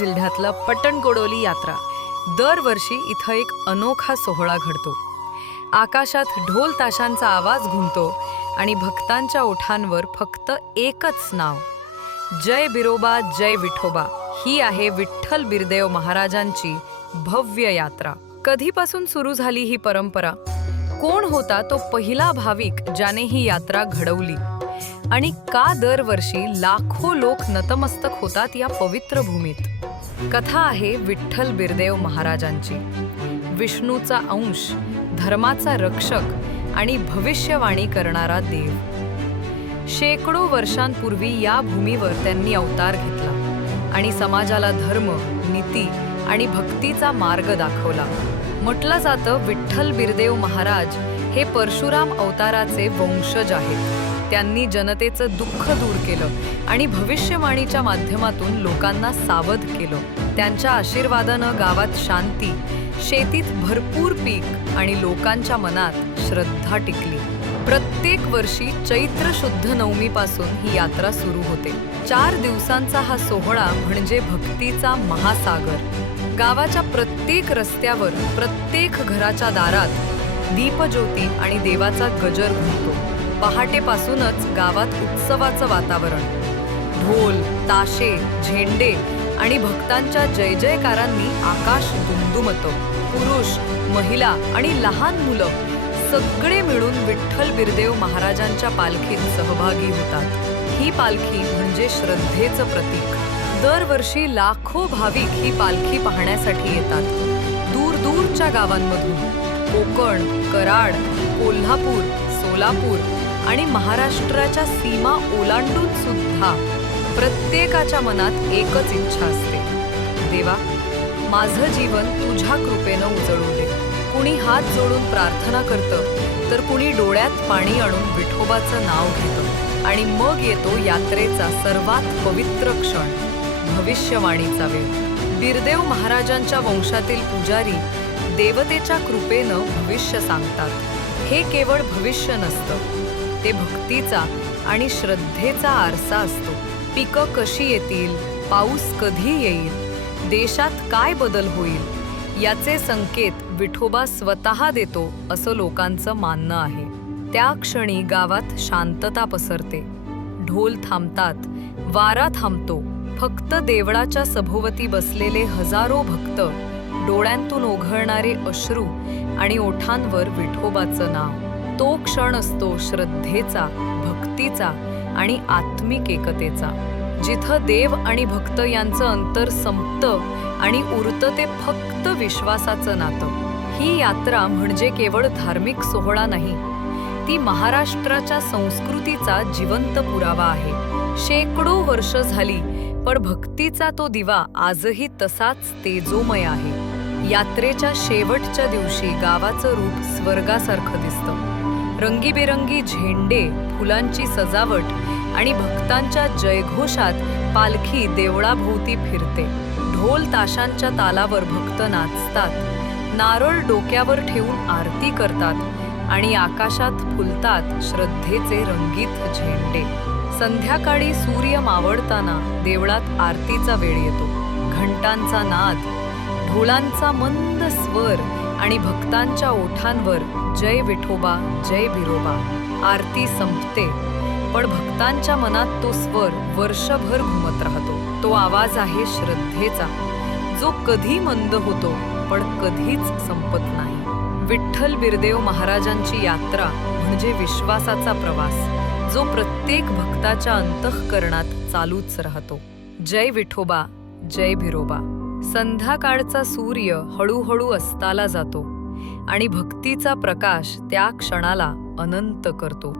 जिल्ह्यातला पट्टणकोडोली यात्रा। दरवर्षी इथं एक अनोखा सोहळा घडतो। आकाशात ढोल ताशांचा आवाज घुमतो आणि भक्तांच्या ओठांवर फक्त एकच नाव, जय बिरोबा जय विठोबा। ही आहे विठ्ठल बिरदेव महाराजांची भव्य यात्रा। कधीपासून सुरू झाली ही परंपरा? कोण होता तो पहिला भाविक ज्याने ही यात्रा घडवली? आणि का दरवर्षी लाखो लोक नतमस्तक होतात या पवित्र भूमीत? कथा आहे विठ्ठल बिरदेव महाराजांची। विष्णूचा अंश, धर्माचा रक्षक आणि भविष्यवाणी करणारा देव। शेकडो वर्षांपूर्वी या भूमीवर त्यांनी अवतार घेतला आणि समाजाला धर्म, नीती आणि भक्तीचा मार्ग दाखवला। म्हटलं जातं विठ्ठल बिरदेव महाराज हे परशुराम अवताराचे वंशज आहेत। त्यांनी जनतेचं दुःख दूर केलं आणि भविष्यवाणीच्या माध्यमातून लोकांना सावध केलं। त्यांच्या आशीर्वादानं गावात शांती, शेतीत भरपूर पीक आणि लोकांच्या मनात श्रद्धा टिकली। प्रत्येक वर्षी चैत्र शुद्ध नवमीपासून ही यात्रा सुरू होते। 4 दिवसांचा हा सोहळा म्हणजे भक्तीचा महासागर। गावाच्या प्रत्येक रस्त्यावर, प्रत्येक घराच्या दारात दीपज्योती आणि देवाचा गजर घुमतो। पहाटेपासूनच गावात उत्सवाचं वातावरण। ढोल, ताशे, झेंडे आणि भक्तांच्या जय जयकारांनी आकाश दुमदुमतं। पुरुष, महिला आणि लहान मुलं सगळे मिळून विठ्ठल बिरदेव महाराजांच्या पालखीत सहभागी होतात। ही पालखी म्हणजे श्रद्धेचं प्रतीक। दरवर्षी लाखो भाविक ही पालखी पाहण्यासाठी येतात। दूर दूरच्या गावांमधून, कोकण, कराड, कोल्हापूर, सोलापूर आणि महाराष्ट्राच्या सीमा ओलांडून सुद्धा प्रत्येकाच्या मनात एकच इच्छा असते, देवा, माझं जीवन तुझ्या कृपेनं उजळू दे। कुणी हात जोडून प्रार्थना करतं, तर कुणी डोळ्यात पाणी आणून विठोबाचं नाव घेतं। आणि मग येतो यात्रेचा सर्वात पवित्र क्षण, भविष्यवाणीचा वेळ। बिरदेव महाराजांच्या वंशातील पुजारी देवतेच्या कृपेनं भविष्य सांगतात। हे केवळ भविष्य नसतं, ते भक्तीचा आणि श्रद्धेचा आरसा असतो। पिकं कशी येतील, पाऊस कधी येईल, देशात काय बदल होईल, याचे संकेत विठोबा स्वतः देतो असं लोकांचं मानणं आहे। त्या क्षणी गावात शांतता पसरते। ढोल थांबतात, वारा थांबतो। फक्त देवळाच्या सभोवती बसलेले हजारो भक्त, डोळ्यांतून ओघळणारे अश्रू आणि ओठांवर विठोबाचं नाव। तो क्षण असतो श्रद्धेचा, भक्तीचा आणि आत्मिक एकतेचा, जिथं देव आणि भक्त यांचं अंतर संपतं आणि उरतं ते फक्त विश्वासाचं नातं। ही यात्रा म्हणजे केवळ धार्मिक सोहळा नाही, ती महाराष्ट्राच्या संस्कृतीचा जिवंत पुरावा आहे। शेकडो वर्ष झाली, पण भक्तीचा तो दिवा आजही तसाच तेजोमय आहे। यात्रेच्या शेवटच्या दिवशी गावाचं रूप स्वर्गासारखं दिसतं। रंगीबेरंगी झेंडे, फुलांची सजावट आणि भक्तांच्या जयघोषात पालखी देवळाभोवती फिरते। ढोल ताशांच्या तालावर भक्त नाचतात, नारळ डोक्यावर ठेवून आरती करतात आणि आकाशात फुलतात श्रद्धेचे रंगीत झेंडे। संध्याकाळी सूर्य मावळताना देवळात आरतीचा वेळ येतो। घंटांचा नाद, ढोलांचा मंद स्वर आणि भक्तांच्या ओठांवर जय विठोबा जय बिरोबा। आरती संपते, पण भक्तांच्या मनात तो स्वर वर्षभर घुमत राहतो। तो आवाज आहे श्रद्धेचा, जो कधी मंद होतो पण कधीच संपत नाही। विठ्ठल बिरदेव महाराजांची यात्रा म्हणजे विश्वासाचा प्रवास, जो प्रत्येक भक्ताच्या अंतःकरणात चालूच राहतो। जय विठोबा जय बिरोबा। संध्याकाळचा सूर्य हळूहळू अस्ताला जातो आणि भक्तीचा प्रकाश त्या क्षणाला अनंत करतो।